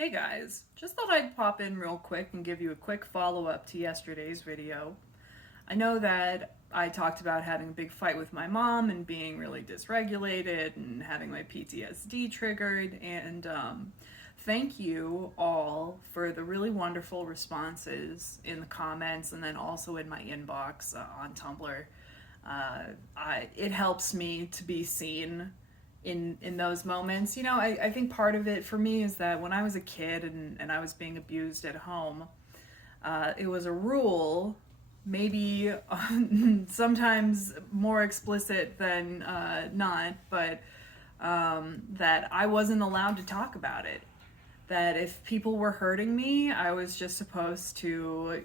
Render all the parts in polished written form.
Hey guys, just thought I'd pop in real quick and give you a quick follow-up to yesterday's video. I know that I talked about having a big fight with my mom and being really dysregulated and having my PTSD triggered, and thank you all for the really wonderful responses in the comments and then also in my inbox on Tumblr. It helps me to be seen in those moments. I think part of it for me is that when I was a kid and I was being abused at home, it was a rule, maybe sometimes more explicit than not, but that I wasn't allowed to talk about it. That if people were hurting me, I was just supposed to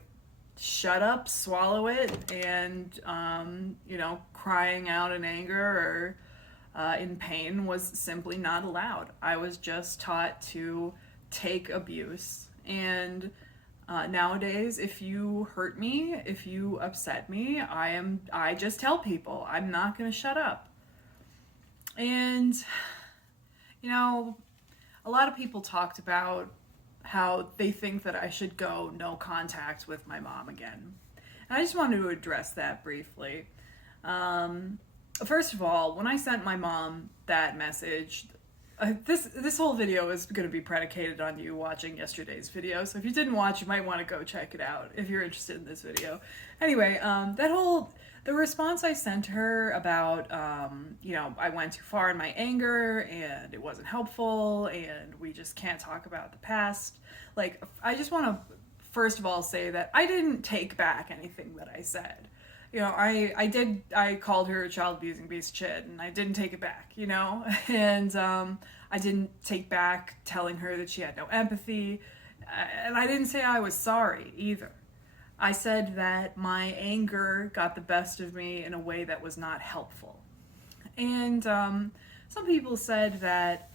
shut up, swallow it, and, crying out in anger or in pain was simply not allowed. I was just taught to take abuse. And nowadays, if you hurt me, if you upset me, I just tell people. I'm not going to shut up. And, a lot of people talked about how they think that I should go no contact with my mom again. And I just wanted to address that briefly. First of all, when I sent my mom that message, this whole video is going to be predicated on you watching yesterday's video. So if you didn't watch, you might want to go check it out if you're interested in this video. Anyway, the response I sent her about, I went too far in my anger and it wasn't helpful and we just can't talk about the past. Like, I just want to first of all say that I didn't take back anything that I said. I called her a child abusing piece of shit and I didn't take it back, and I didn't take back telling her that she had no empathy, and I didn't say I was sorry either. I said that my anger got the best of me in a way that was not helpful. And some people said that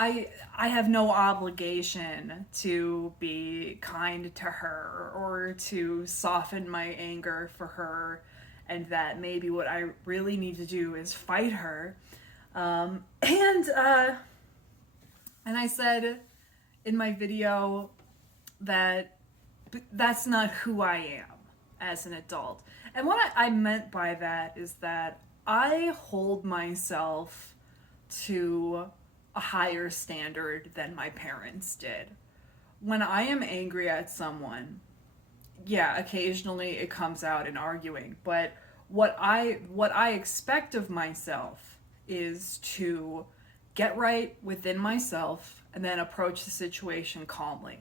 I have no obligation to be kind to her or to soften my anger for her, and that maybe what I really need to do is fight her. And I said in my video that that's not who I am as an adult. And what I meant by that is that I hold myself to a higher standard than my parents did. When I am angry at someone, yeah, occasionally it comes out in arguing, but what I expect of myself is to get right within myself and then approach the situation calmly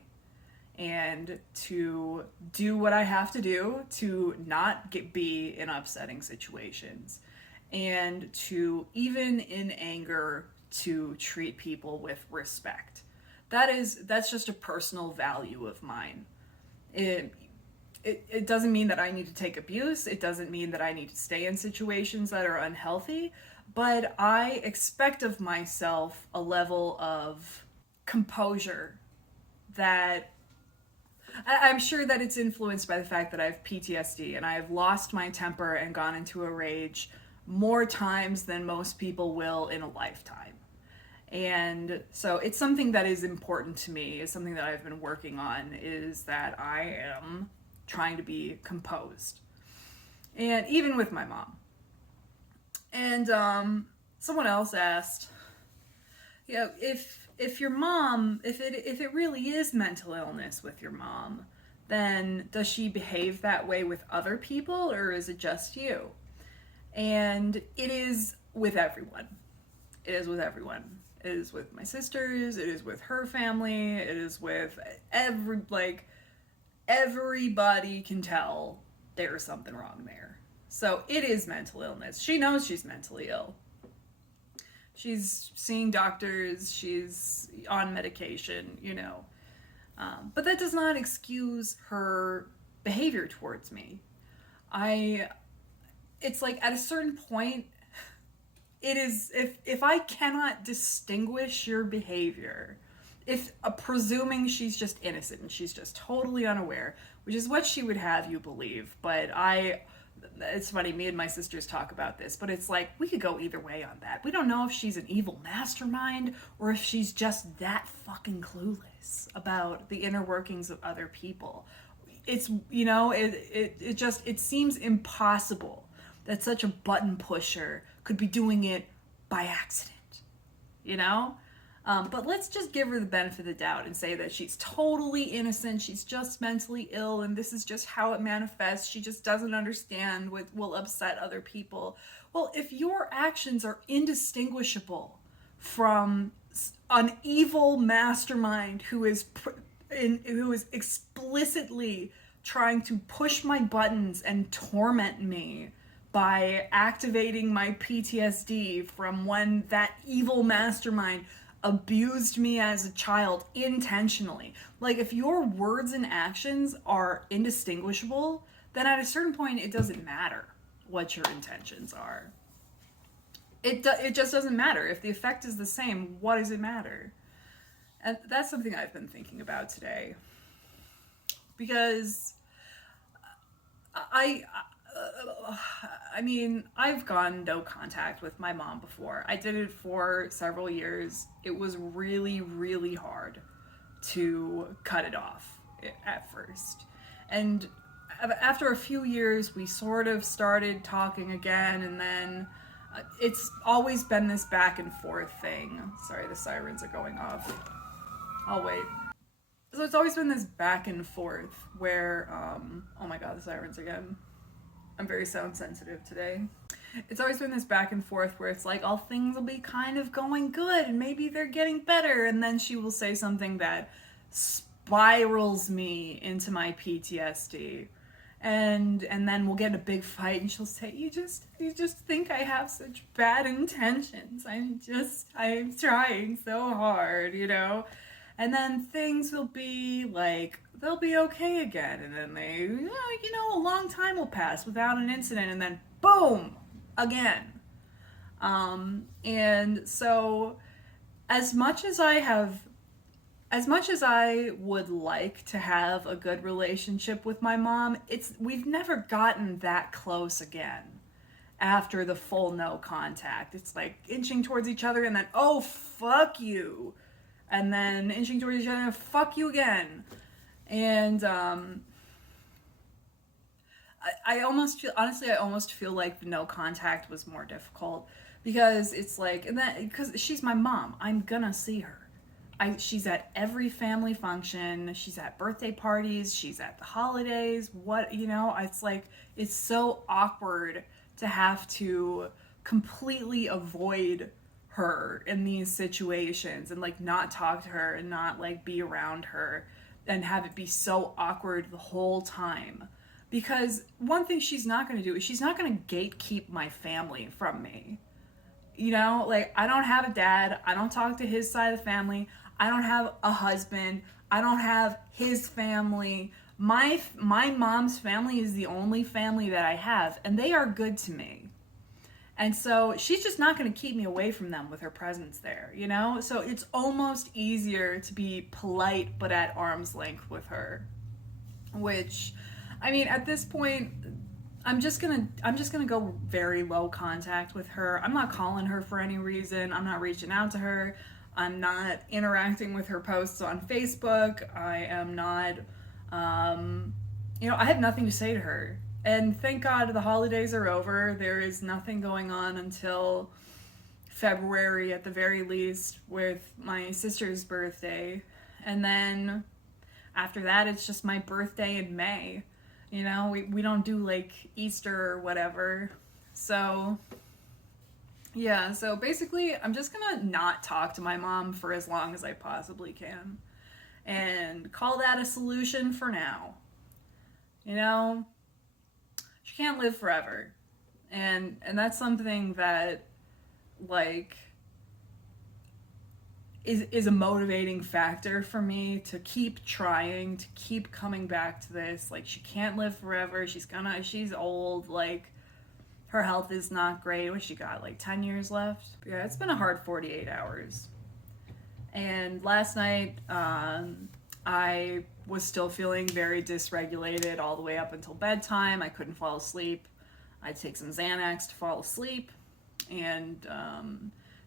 and to do what I have to do to not be in upsetting situations, and to, even in anger, to treat people with respect. That's just a personal value of mine. It doesn't mean that I need to take abuse. It doesn't mean that I need to stay in situations that are unhealthy, but I expect of myself a level of composure that I'm sure that it's influenced by the fact that I have PTSD and I have lost my temper and gone into a rage more times than most people will in a lifetime. And so it's something that is important to me, is something that I've been working on, is that I am trying to be composed. And even with my mom. And someone else asked, if your mom, if it really is mental illness with your mom, then does she behave that way with other people, or is it just you? And it is with everyone. It is with everyone. It is with my sisters, it is with her family, it is with everybody can tell there's something wrong there. So it is mental illness. She knows she's mentally ill. She's seeing doctors, she's on medication, but that does not excuse her behavior towards me. It's like at a certain point, it is, if I cannot distinguish your behavior, if presuming she's just innocent and she's just totally unaware, which is what she would have you believe, but I it's funny, me and my sisters talk about this, but it's like we could go either way on that. We don't know if she's an evil mastermind or if she's just that fucking clueless about the inner workings of other people. It's, it seems impossible that such a button pusher could be doing it by accident, you know? But let's just give her the benefit of the doubt and say that she's totally innocent. She's just mentally ill, and this is just how it manifests. She just doesn't understand what will upset other people. Well, if your actions are indistinguishable from an evil mastermind who is explicitly trying to push my buttons and torment me by activating my PTSD from when that evil mastermind abused me as a child intentionally. Like, if your words and actions are indistinguishable, then at a certain point it doesn't matter what your intentions are. It just doesn't matter. If the effect is the same, what does it matter? And that's something I've been thinking about today. Because I've gone no contact with my mom before. I did it for several years. It was really, really hard to cut it off at first. And after a few years, we sort of started talking again, and then it's always been this back and forth thing. Sorry, the sirens are going off. I'll wait. So it's always been this back and forth where, oh my god, the sirens again. I'm very sound sensitive today. It's always been this back and forth where it's like, all things will be kind of going good and maybe they're getting better, and then she will say something that spirals me into my PTSD. And then we'll get in a big fight and she'll say, you just think I have such bad intentions. I'm trying so hard, you know? And then things will be like, they'll be okay again. And then a long time will pass without an incident. And then boom, again. And so as much as I would like to have a good relationship with my mom, we've never gotten that close again after the full no contact. It's like inching towards each other and then, oh, fuck you. And then inching towards each other and fuck you again. And I almost feel like the no contact was more difficult because it's like, and that because she's my mom, I'm gonna see her. She's at every family function. She's at birthday parties. She's at the holidays. It's like, it's so awkward to have to completely avoid her in these situations and like not talk to her and not like be around her and have it be so awkward the whole time. Because one thing she's not going to do is she's not going to gatekeep my family from me. Like, I don't have a dad. I don't talk to his side of the family. I don't have a husband. I don't have his family. My mom's family is the only family that I have, and they are good to me. And so she's just not going to keep me away from them with her presence there, So it's almost easier to be polite but at arm's length with her. Which, at this point, I'm just gonna go very low contact with her. I'm not calling her for any reason. I'm not reaching out to her. I'm not interacting with her posts on Facebook. I am not, I have nothing to say to her. And thank God the holidays are over. There is nothing going on until February at the very least with my sister's birthday. And then after that, it's just my birthday in May. We don't do like Easter or whatever. So yeah, so basically I'm just gonna not talk to my mom for as long as I possibly can. And call that a solution for now. She can't live forever. And that's something that, like, is a motivating factor for me to keep trying, to keep coming back to this. Like, she can't live forever. She's old. Like, her health is not great. What she got, like 10 years left? But yeah, it's been a hard 48 hours. And last night, I was still feeling very dysregulated all the way up until bedtime. I couldn't fall asleep. I take some Xanax to fall asleep. And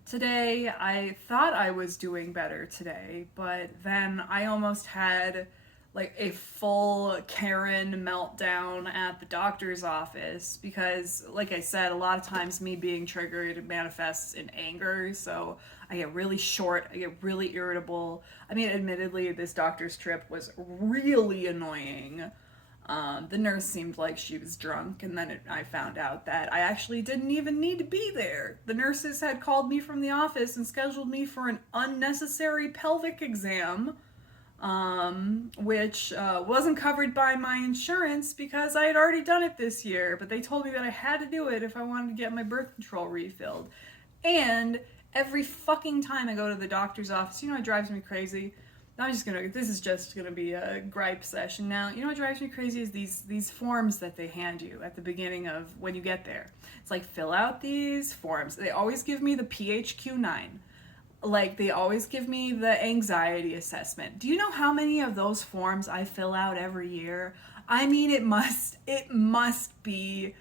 today I thought I was doing better today, but then I almost had like a full Karen meltdown at the doctor's office because, like I said, a lot of times me being triggered manifests in anger. So I get really short, I get really irritable. I mean, admittedly, this doctor's trip was really annoying. The nurse seemed like she was drunk, and then I found out that I actually didn't even need to be there. The nurses had called me from the office and scheduled me for an unnecessary pelvic exam, which wasn't covered by my insurance because I had already done it this year, but they told me that I had to do it if I wanted to get my birth control refilled. And every fucking time I go to the doctor's office, it drives me crazy. This is just gonna be a gripe session now. What drives me crazy is these forms that they hand you at the beginning of when you get there. It's like, fill out these forms. They always give me the PHQ-9. Like, they always give me the anxiety assessment. Do you know how many of those forms I fill out every year? I mean, it must be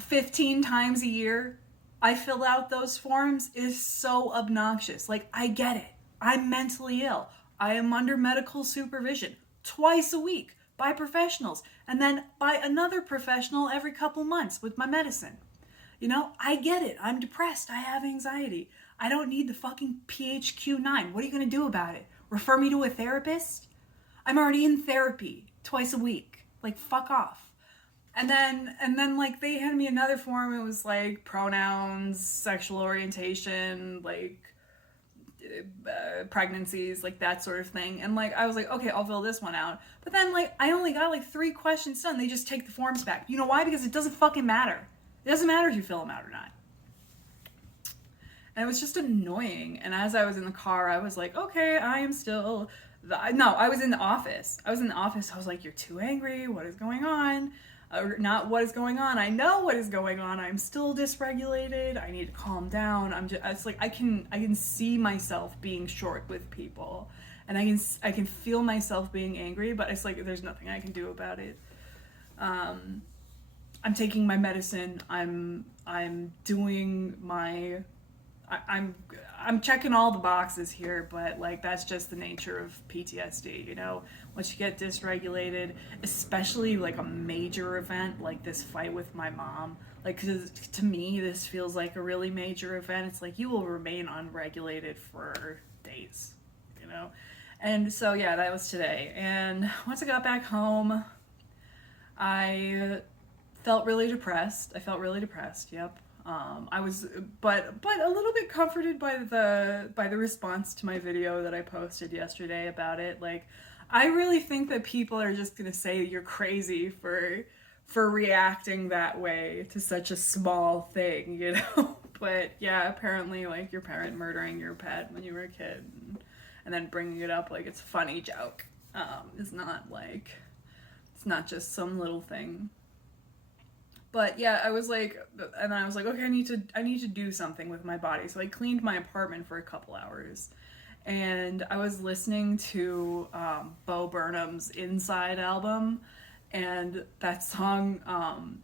15 times a year. I fill out those forms. It is so obnoxious. Like, I get it. I'm mentally ill. I am under medical supervision twice a week by professionals, and then by another professional every couple months with my medicine. I get it. I'm depressed. I have anxiety. I don't need the fucking PHQ-9. What are you going to do about it? Refer me to a therapist? I'm already in therapy twice a week. Like, fuck off. And then like, they handed me another form. It was like pronouns, sexual orientation, like pregnancies, like that sort of thing. And like, I was like, okay, I'll fill this one out. But then like, I only got like 3 questions done. They just take the forms back. You know why? Because it doesn't fucking matter. It doesn't matter if you fill them out or not. And it was just annoying. And as I was in the car, I was like, okay, I am still... I was in the office. I was like, you're too angry. What is going on? Not what is going on. I know what is going on. I'm still dysregulated. I need to calm down. It's like, I can see myself being short with people. And I can feel myself being angry, but it's like, there's nothing I can do about it. I'm taking my medicine. I'm doing my... I'm checking all the boxes here, but like, that's just the nature of PTSD, once you get dysregulated, especially like a major event like this fight with my mom, like, 'cause to me this feels like a really major event. It's like, you will remain unregulated for days, and so yeah, that was today. And once I got back home, I felt really depressed. Yep. I was, but a little bit comforted by the response to my video that I posted yesterday about it. Like, I really think that people are just gonna say you're crazy for reacting that way to such a small thing, But yeah, apparently, like, your parent murdering your pet when you were a kid and then bringing it up like it's a funny joke, is not like, it's not just some little thing. But yeah, I was like, okay, I need to do something with my body. So I cleaned my apartment for a couple hours, and I was listening to Bo Burnham's Inside album, and that song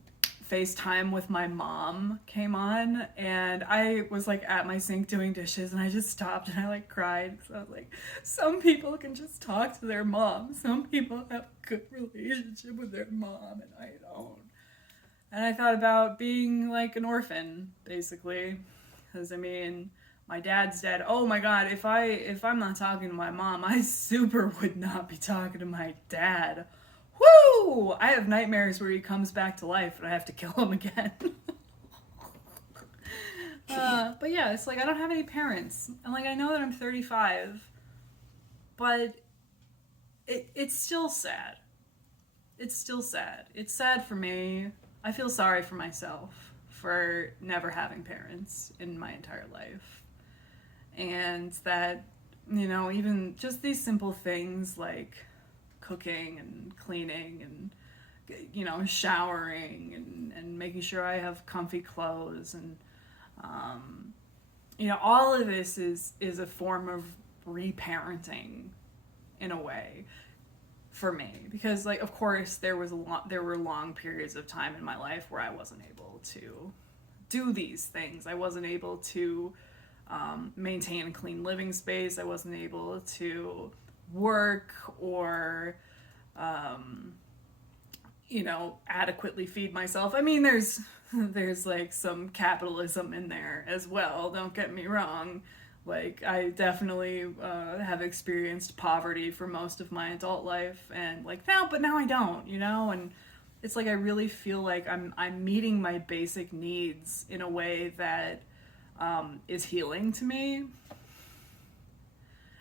FaceTime with My Mom came on, and I was like at my sink doing dishes, and I just stopped and I like cried. So I was like, some people can just talk to their mom. Some people have a good relationship with their mom, and I don't. And I thought about being like an orphan, basically, because I mean, my dad's dead. Oh my God, if I'm not talking to my mom, I super would not be talking to my dad. Woo! I have nightmares where he comes back to life and I have to kill him again. But yeah, it's like, I don't have any parents, and like, I know that I'm 35, but it's still sad. It's still sad. It's sad for me. I feel sorry for myself for never having parents in my entire life. And that, even just these simple things like cooking and cleaning and, showering and making sure I have comfy clothes and, all of this is a form of reparenting in a way. for me, because like of course there were long periods of time in my life where I wasn't able to do these things. I wasn't able to maintain a clean living space. I wasn't able to work or adequately feed myself. I mean, there's like some capitalism in there as well, don't get me wrong. Like, I definitely have experienced poverty for most of my adult life, and like now I don't, and it's like I really feel like I'm meeting my basic needs in a way that is healing to me.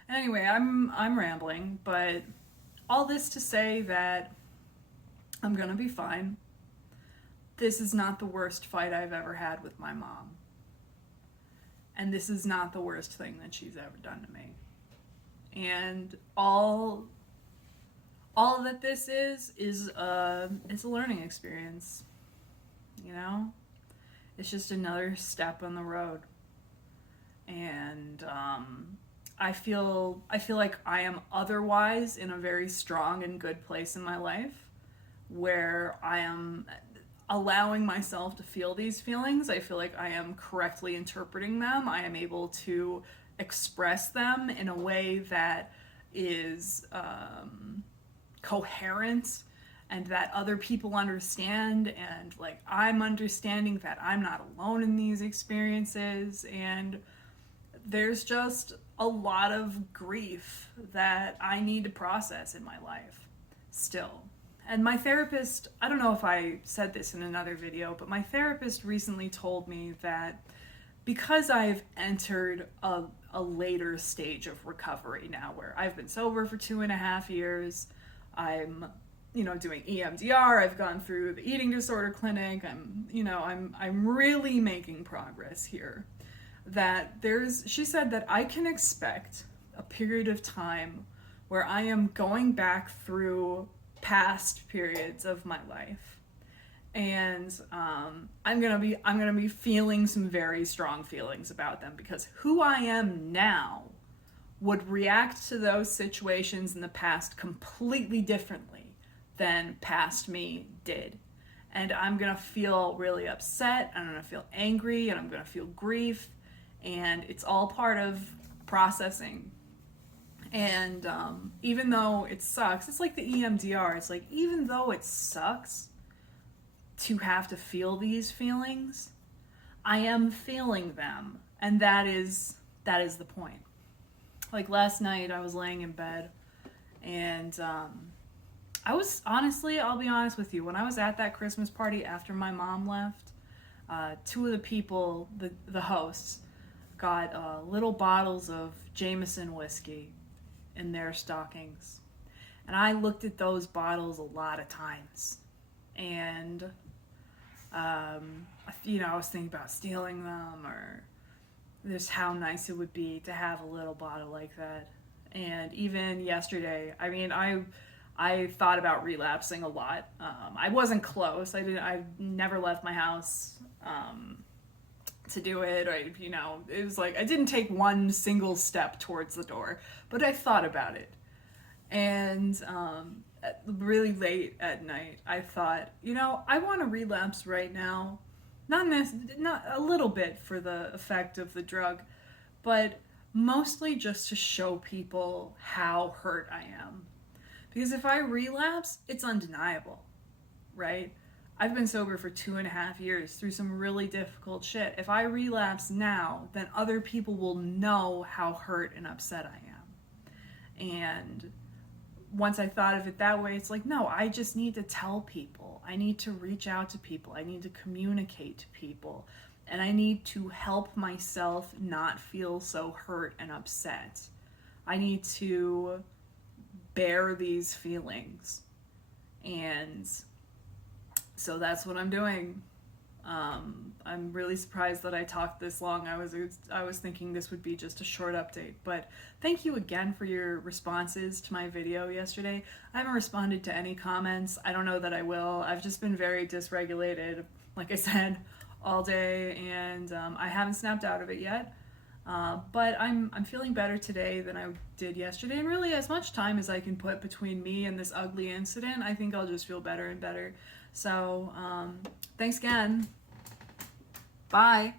Anyway, I'm rambling, but all this to say that I'm gonna be fine. This is not the worst fight I've ever had with my mom. And this is not the worst thing that she's ever done to me. And all that this is it's a learning experience. It's just another step on the road. And I feel like I am otherwise in a very strong and good place in my life, where I am allowing myself to feel these feelings. I feel like I am correctly interpreting them. I am able to express them in a way that is coherent and that other people understand, and like I'm understanding that I'm not alone in these experiences. And there's just a lot of grief that I need to process in my life still. And my therapist, I don't know if I said this in another video, but my therapist recently told me that because I've entered a later stage of recovery now, where I've been sober for 2.5 years, I'm doing EMDR, I've gone through the eating disorder clinic, I'm really making progress here. She said that I can expect a period of time where I am going back through past periods of my life, and I'm gonna be feeling some very strong feelings about them, because who I am now would react to those situations in the past completely differently than past me did. And I'm gonna feel really upset, and I'm gonna feel angry, and I'm gonna feel grief, and it's all part of processing. And even though it sucks, it's like the EMDR, it's like, even though it sucks to have to feel these feelings, I am feeling them, and that is the point. Like last night I was laying in bed, and I was, honestly, I'll be honest with you, when I was at that Christmas party after my mom left, two of the people, the hosts, got little bottles of Jameson whiskey in their stockings. And I looked at those bottles a lot of times. And, I was thinking about stealing them, or just how nice it would be to have a little bottle like that. And even yesterday, I thought about relapsing a lot. I wasn't close. I never left my house to do it. It was like I didn't take one single step towards the door, but I thought about it. And really late at night, I thought, I want to relapse right now. Not a little bit for the effect of the drug, but mostly just to show people how hurt I am. Because if I relapse, it's undeniable, right? I've been sober for 2.5 years through some really difficult shit. If I relapse now, then other people will know how hurt and upset I am. And once I thought of it that way, it's like, no, I just need to tell people. I need to reach out to people. I need to communicate to people. And I need to help myself not feel so hurt and upset. I need to bear these feelings. And so that's what I'm doing. I'm really surprised that I talked this long. I was thinking this would be just a short update, but thank you again for your responses to my video yesterday. I haven't responded to any comments. I don't know that I will. I've just been very dysregulated, like I said, all day, and I haven't snapped out of it yet. But I'm feeling better today than I did yesterday, and really, as much time as I can put between me and this ugly incident, I think I'll just feel better and better. So, thanks again. Bye.